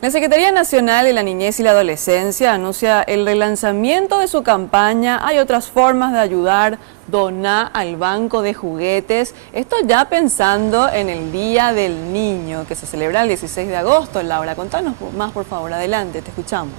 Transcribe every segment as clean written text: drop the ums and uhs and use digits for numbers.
La Secretaría Nacional de la Niñez y la Adolescencia anuncia el relanzamiento de su campaña Hay otras formas de ayudar, doná al banco de juguetes. Esto ya pensando en el Día del Niño, que se celebra el 16 de agosto. Laura, contanos más, por favor, adelante, te escuchamos.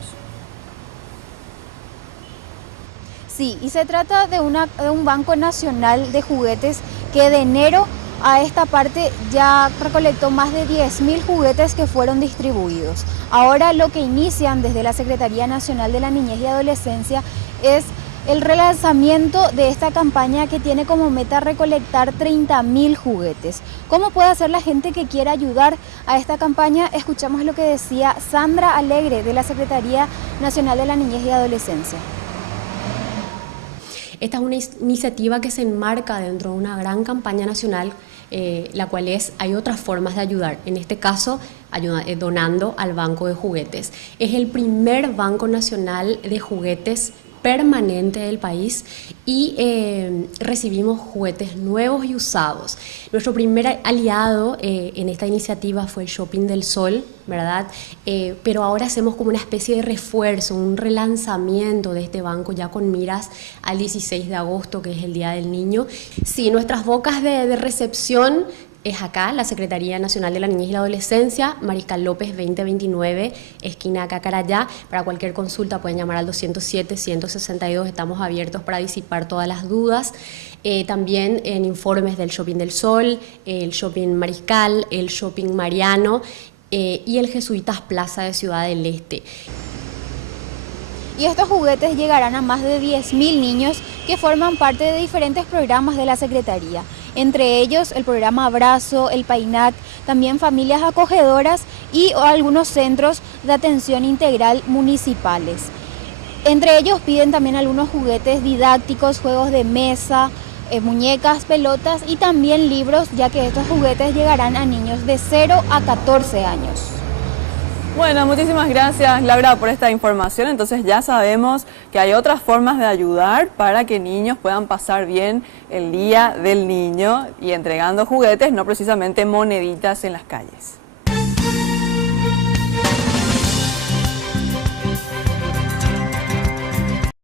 Sí, y se trata de un Banco Nacional de Juguetes que de enero a esta parte ya recolectó más de 10.000 juguetes que fueron distribuidos. Ahora lo que inician desde la Secretaría Nacional de la Niñez y Adolescencia es el relanzamiento de esta campaña que tiene como meta recolectar 30.000 juguetes. ¿Cómo puede hacer la gente que quiera ayudar a esta campaña? Escuchamos lo que decía Sandra Alegre de la Secretaría Nacional de la Niñez y Adolescencia. Esta es una iniciativa que se enmarca dentro de una gran campaña nacional, la cual hay otras formas de ayudar. En este caso, donando al Banco de Juguetes. Es el primer Banco Nacional de Juguetes permanente del país y recibimos juguetes nuevos y usados. Nuestro primer aliado en esta iniciativa fue el Shopping del Sol, ¿verdad? Pero ahora hacemos como una especie de refuerzo, un relanzamiento de este banco ya con miras al 16 de agosto, que es el Día del Niño. Sí, nuestras bocas de recepción es acá, la Secretaría Nacional de la Niñez y la Adolescencia, Mariscal López 2029, esquina Cacarayá. Para cualquier consulta pueden llamar al 207-162, estamos abiertos para disipar todas las dudas. También en informes del Shopping del Sol, el Shopping Mariscal, el Shopping Mariano y el Jesuitas Plaza de Ciudad del Este. Y estos juguetes llegarán a más de 10.000 niños que forman parte de diferentes programas de la Secretaría. Entre ellos el programa Abrazo, el PAINAC, también familias acogedoras y algunos centros de atención integral municipales. Entre ellos piden también algunos juguetes didácticos, juegos de mesa, muñecas, pelotas y también libros, ya que estos juguetes llegarán a niños de 0 a 14 años. Bueno, muchísimas gracias, Laura, por esta información. Entonces ya sabemos que hay otras formas de ayudar para que niños puedan pasar bien el Día del Niño y entregando juguetes, no precisamente moneditas en las calles.